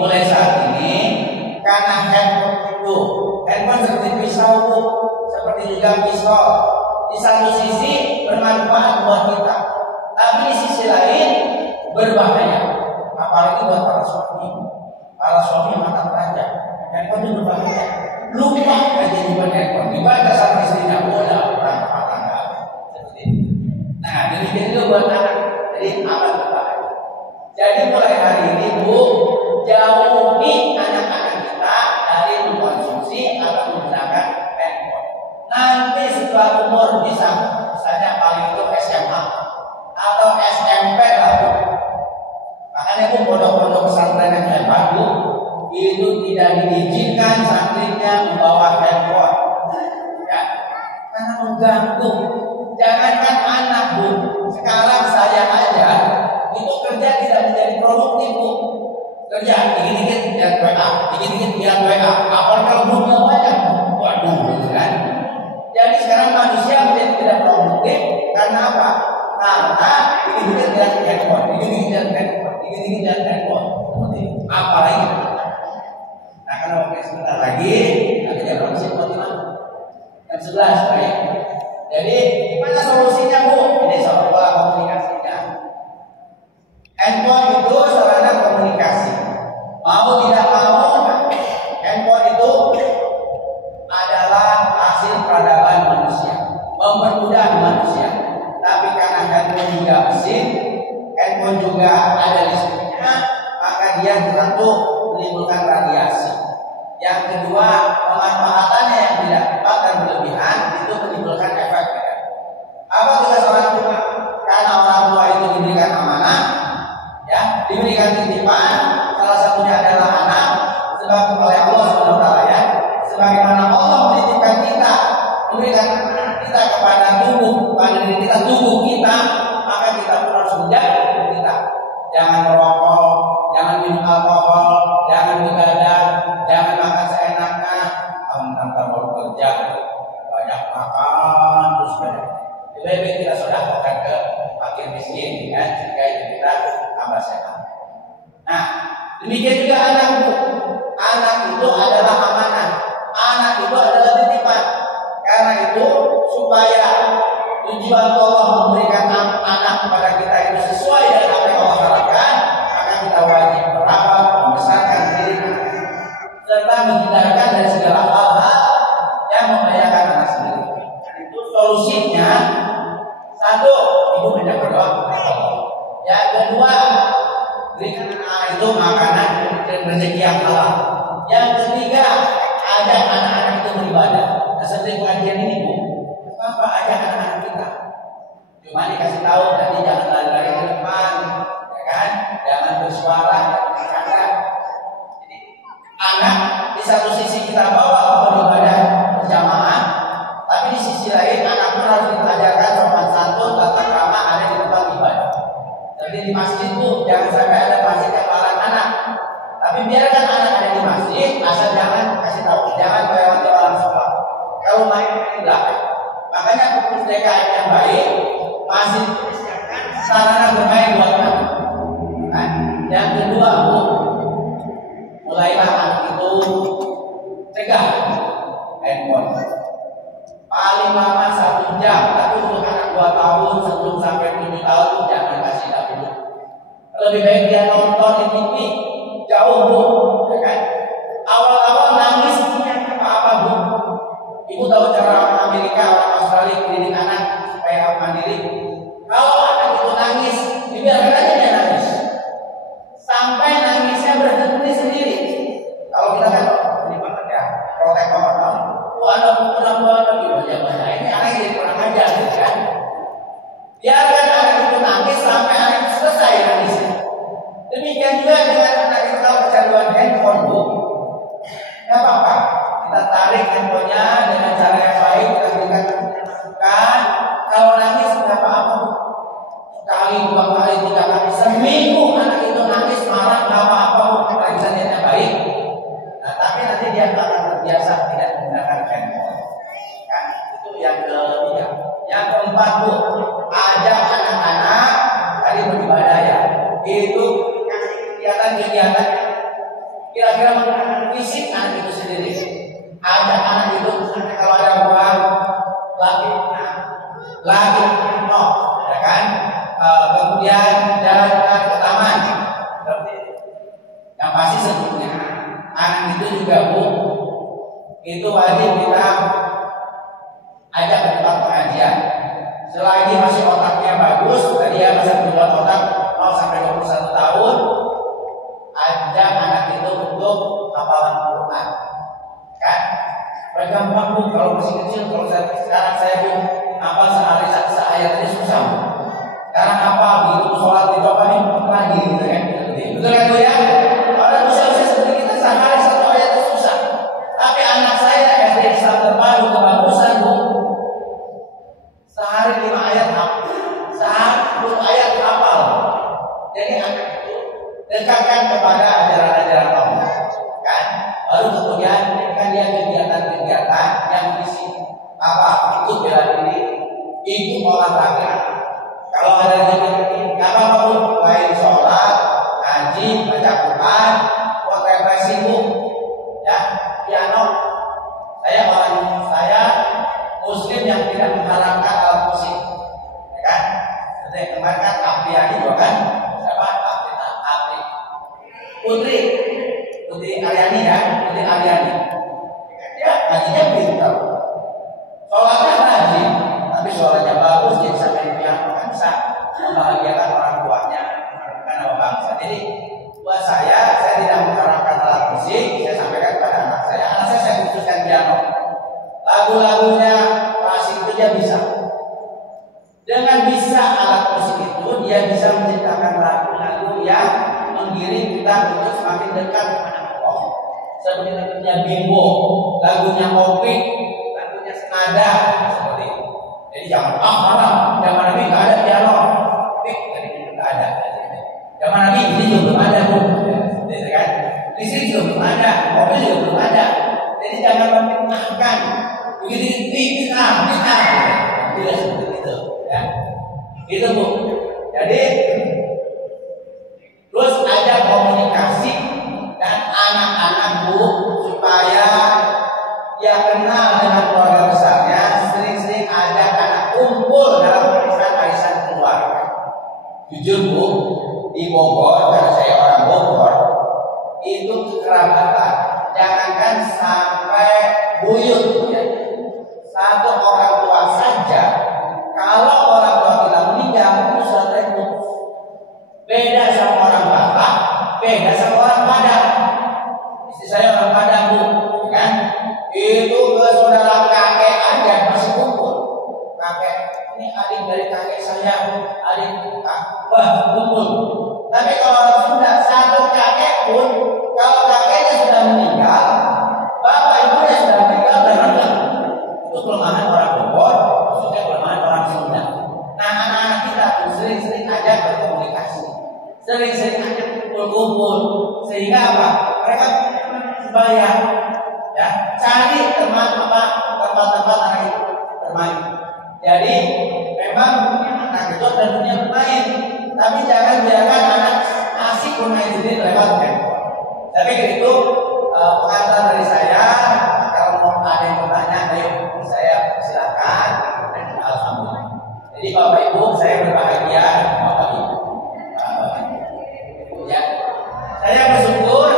mulai saat ini, karena handphone seperti pisau, seperti juga pistol, di satu sisi bermanfaat buat kita, tapi di sisi lain berbahaya. Apalagi buat para suami mata pelajar, handphone itu berbahaya. Lupa aja buat handphone, dibaca sama istrinya, udah orang tangga seperti itu. Nah, jadi itu buat anak, jadi amat berbahaya. Jadi mulai hari ini Bu, jauhi anak-anak kita dari mengkonsumsi atau menggunakan handphone. Nanti setelah umur misalnya paling itu SMA atau SMP lah Bu. Makanya Bu, pondok-pondok pesantren yang hebat Bu, itu tidak diizinkan santrinya membawa handphone, ya, karena mengganggu. Jangankan anak Bu, sekarang saya aja itu kerja tidak menjadi produktif Bu. Kerja dikit-dikit lihat WA, dikit-dikit lihat WA. Apalagi kalau grupnya banyak, waduh, gitu kan. Jadi sekarang manusia menjadi tidak produktif karena apa? Karena dikit-dikit lihat handphone, dikit-dikit lihat handphone, dikit-dikit lihat handphone. Apalagi. Nah, kalau sebentar lagi, nanti jam berapa sih jam 11, baik. Jadi gimana solusinya Bu? Ini soal pola komunikasinya. Handphone itu sarana komunikasi. Mau tidak mau, handphone itu adalah hasil peradaban manusia, mempermudah manusia. Tapi karena handphone juga mesin, handphone juga ada listriknya, maka dia tentu menimbulkan radiasi. Yang kedua, pemanfaatannya yang tidak tepat dan berlebihan itu menimbulkan efek. Apa tugas orang tua? Karena orang tua itu diberikan amanah, ya, diberikan titipan. Salah satunya adalah anak, sebab oleh Allah SWT, ya, sebagaimana Allah menitipkan kita, memberikan amanah kita kepada tubuh, pada diri kita, tubuh kita, maka kita pun harus menjaga tubuh kita. Jangan merokok, jangan minum alkohol, jangan begadang, jangan makan seenaknya, mentang-mentang baru kerja banyak makan terus banyak. Lebih kita sedekahkan ke fakir miskin, kan? Sehingga itu kita tambah sehat. Nah, demikian juga anak itu. Anak itu adalah amanah. Anak itu adalah titipan. Karena itu supaya tujuan Allah memberikan anak kepada kita itu sesuai dengan apa yang Allah harapkan, maka kita wajib merawat, membesarkan diri serta menghindarkan dari segala hal-hal yang membahayakan anak sendiri. Dan itu solusinya satu, ibu banyak berdoa. Yang kedua, berikan anak itu makanan dan rezeki yang halal. Yang ketiga, ajak anak-anak itu beribadah. Nah, seperti pengajian ini Bu, apa ajak anak-anak kita? Cuma dikasih tahu nanti jangan lari-lari ke depan, ya kan? Jangan bersuara, jangan bercanda. Jadi anak di satu sisi kita bawa beribadah berjamaah, tapi di sisi lain anak pun harus kita ajarkan sopan santun, tata krama ada di tempat ibadah. Jadi di masjid Bu, jangan sampai ada masjid yang larang anak. Tapi biarkan anak ada di masjid, asal jangan kasih tahu, jangan melewati orang sholat. Kalau main belakang, makanya pengurus DKM yang baik masih disiapkan sarana bermain buat anak. Nah, yang kedua Bu, mulailah anak itu cegah handphone. Paling lama 1 jam, tapi untuk anak 2 tahun sebelum sampai 7 tahun jangan kasih dahulu. Lebih baik dia nonton di TV jauh Bu, ya kan? Awal-awal nangis tidak apa-apa Bu. Ibu tahu cara orang Amerika, orang Australia mendidik anak supaya mandiri. Kalau anak itu nangis, dibiarkan aja dia nangis sampai nangisnya berhenti sendiri. Kalau kita kan ini banget ya, protek banget kan. Anak gitu aja banyak. Ini anak jadi kurang ajar, kan? Biarkan anak itu nangis sampai anak itu selesai nangisnya. Demikian juga dengan anak itu kalau kecanduan handphone Bu, nggak apa-apa. Kita tarik handphonenya dengan cara yang baik, kita berikan masukan. Kalau nangis nggak apa-apa. Sekali, 2 kali, 3 kali, seminggu anak itu nangis marah nggak apa-apa. Kalau kita niatnya baik. Nah, tapi nanti dia akan terbiasa tidak menggunakan handphone. Kan? Itu yang ketiga. Yang keempat Bu, ajak anak-anak tadi beribadah ya. Itu kasih kegiatan-kegiatan kira-kira menggunakan fisik anak itu sendiri. Ajak anak itu misalnya kalau ada buang lagi no, ya kan? Kemudian jalan-jalan ke taman. Yang pasti sebetulnya anak itu juga Bu, itu wajib kita ajak ke tempat pengajian. Selagi masih otaknya bagus, tadi ya masih berbuat otak 0 sampai 21 tahun, ajak anak itu untuk hafalan Quran. Kan? Gampang Bu, kalau masih kecil, kalau sekarang saya Bu, hafal sehari seayat ini susah Bu. Sekarang hafal begitu sholat dicoba nih lagi gitu kan? Betul kan Bu ya? Orang usia-usia seperti kita sehari 1 ayat itu susah. Tapi anak saya SD Islam terbaru kebagusan Bu. Sehari 5 ayat hafal, sehari 10 ayat hafal. Jadi anak itu dekatkan kepada ajaran-ajaran Allah. Kan? Baru kemudian berikan dia kegiatan-kegiatan yang berisi apa? Ikut bela diri, ikut olahraga. Kalau ada rezeki, nggak apa-apa Bu, main sholat, ngaji, baca Quran, buat refleksi Bu, ya, piano. Saya Muslim yang tidak mengharapkan alat musik, ya kan? Jadi kemarin kan Apriani juga kan, siapa? Putri Aryani ya, Putri Aryani. Dia ngajinya pintar, sholatnya rajin, tapi suaranya bagus, dia bisa main piano, kan bisa membahagiakan orang tuanya, mengharapkan nama bangsa. Jadi buat saya tidak mengharapkan alat musik, saya sampaikan kepada anak saya khususkan piano. Lagu-lagunya klasik itu dia bisa. Dengan bisa alat musik itu, dia bisa menciptakan lagu-lagu yang menggiring kita untuk semakin dekat kepada Allah. Seperti lagunya Bimbo, lagunya Opik, lagunya Senada, seperti itu. Jadi jangan haram. Zaman Nabi nggak ada piano, Opik jadi nggak ada. Zaman Nabi ini juga belum ada Bu, kan? Di sini juga belum ada, mobil juga belum ada. Jadi Jadi jangan memfitnahkan. Begitu fitnah. Tidak seperti itu, ya. Itu Bu. Jadi terus ada komunikasi dan anak-anak Bu supaya dia kenal dengan keluarga besarnya. Sering-sering ada anak kumpul dalam arisan keluarga. Jujur Bu, di Bogor, karena saya orang Bogor, itu kekerabatan. Jangankan sampai buyut, ya. Satu orang tua saja, kalau orang tua kita meninggal itu sudah terputus. Beda sama orang bapak, beda sama orang Padang. Istri saya orang Padang Bu, kan? Itu ke saudara kakek aja masih kumpul. Kakek, ini adik dari kakek saya, adik wah kumpul. Tapi kalau orang Sunda, satu kakek pun, kalau kakeknya sudah meninggal, bapak ibunya sudah meninggal, dan itu kelemahan orang Bogor, khususnya kelemahan orang Sunda. Nah, anak-anak kita tuh sering-sering ajak berkomunikasi, sering-sering ajak berkumpul, sehingga apa? Mereka sembahyang, ya, cari tempat-tempat anak itu bermain. Jadi memang anak itu ada dunia bermain, tapi jangan biarkan anak asik bermain sendiri lewat handphone. Tapi itu pengantar dari saya. Kalau mau ada yang bertanya, ayo saya silakan. Alhamdulillah. Jadi Bapak Ibu, saya berbahagia Bapak Ibu. Ya, saya bersyukur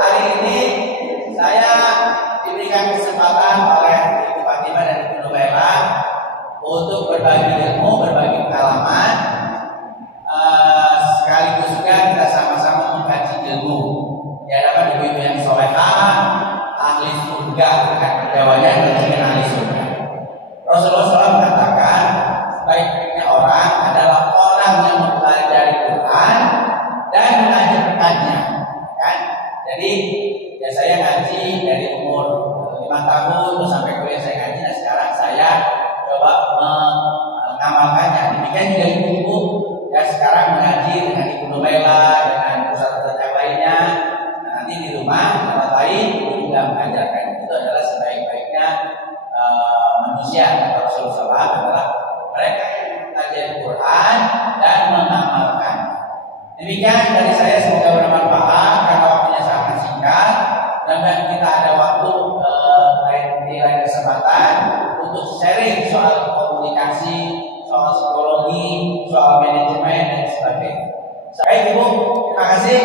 hari ini saya diberikan kesempatan oleh Ibu Fatimah dan Ibu Nubaila untuk berbagi ilmu, berbagi pengalaman. Sekaligus juga kita sama-sama mengkaji ilmu. Ya, dapat ibu yang solehah, ahli surga, kan? Jawabnya dengan ahli surga. Rasulullah SAW mengatakan sebaik-baiknya orang adalah orang yang mempelajari Quran dan mengajarkannya, kan? Jadi ya saya ngaji dari umur 5 tahun terus sampai kuliah saya ngaji. Nah sekarang saya coba mengamalkannya. Demikian juga ibu-ibu ya sekarang mengaji dengan Ibu Nubaila, dengan ustaz-ustaz yang lainnya. Nah, nanti di rumah tempat lain ibu juga mengajarkan. Itu adalah sebaik-baiknya manusia atau Rasulullah adalah mereka yang belajar Quran dan mengamalkan. Demikian dari saya, semoga bermanfaat. Karena waktunya sangat singkat, dan kita ada waktu di lain kesempatan untuk sharing soal komunikasi, soal psikologi, soal manajemen dan sebagainya. Baik Ibu, terima kasih.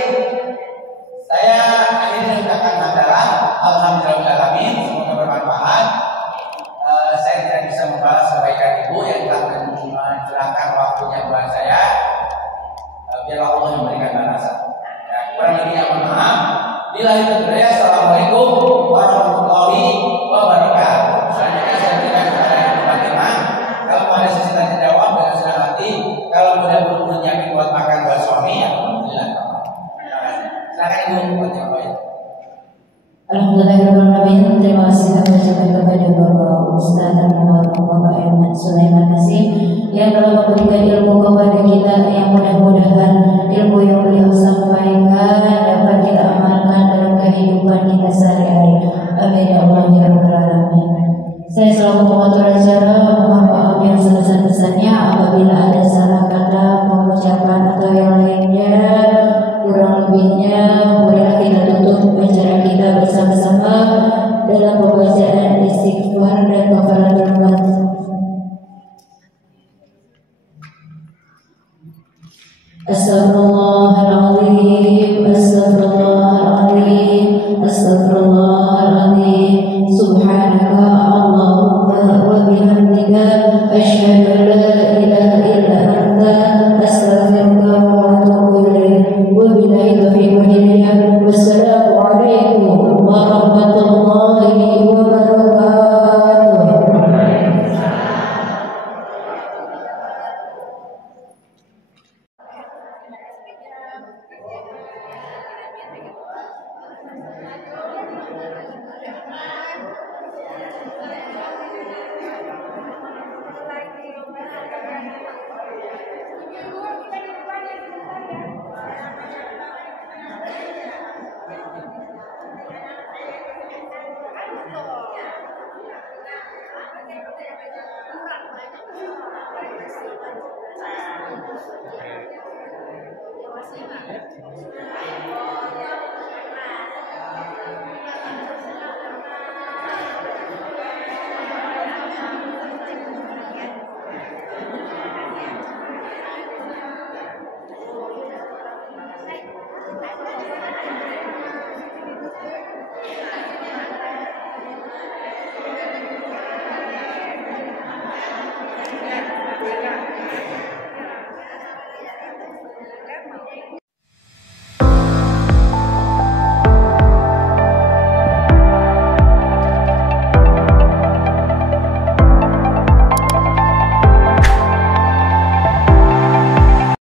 Saya akhirnya mengucapkan hamdalah. Alhamdulillahirobbilalamin. Semoga bermanfaat. Saya tidak bisa membalas kebaikan Ibu yang telah mencurahkan waktunya buat saya. Biarlah Allah yang memberikan balasan. Ya, kurang lebihnya mohon maaf. Bila itu berdaya, assalamualaikum warahmatullahi wabarakatuh. Selanjutnya saya berikan kepada Ibu Fatimah. Kalau mau ada sesi tanya jawab dengan senang hati. Kalau mudah buru-buru nyiapin buat makan buat suami, ya alhamdulillah. Silakan Ibu Fatimah. Alhamdulillahirrahmanirrahim. Terima kasih kami ucapkan kepada Bapak Ustaz dan Bapak Ahmad Sulaiman Nasim yang telah memberikan ilmu kepada kita, yang mudah-mudahan ilmu yang beliau sampaikan dapat kita amalkan dalam kehidupan kita sehari-hari. Amin ya Allah ya Rabbal Alamin. Saya selaku pengatur acara mohon maaf yang sebesar-besarnya apabila ada salah kata, pengucapan atau yang lainnya. Kurang lebihnya marilah kita tutup acara kita bersama-sama dalam pembacaan istighfar dan kafaratul majlis. Astagfirullah.